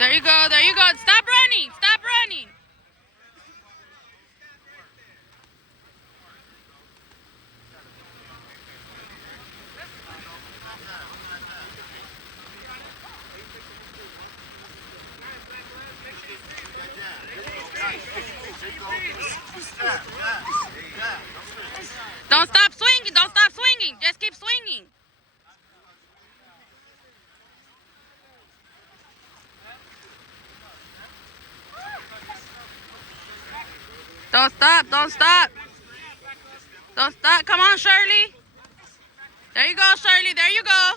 There you go. There you go. Stop running. Stop running. Don't stop swinging. Don't stop swinging. Just keep swinging. Don't stop. Don't stop. Don't stop. Come on, Shirley. There you go, Shirley. There you go.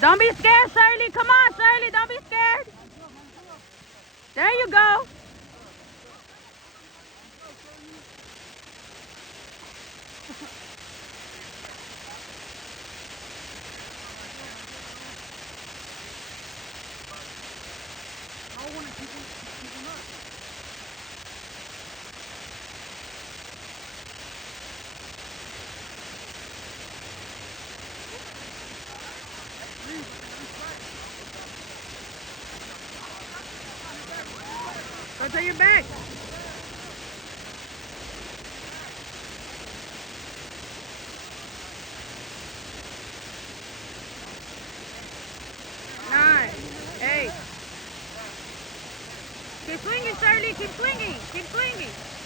Don't be scared, Shirley. Come on, Shirley. Don't be scared. There you go. Go to your back. Nine, 8. Keep swinging, Shirley. Keep swinging. Keep swinging.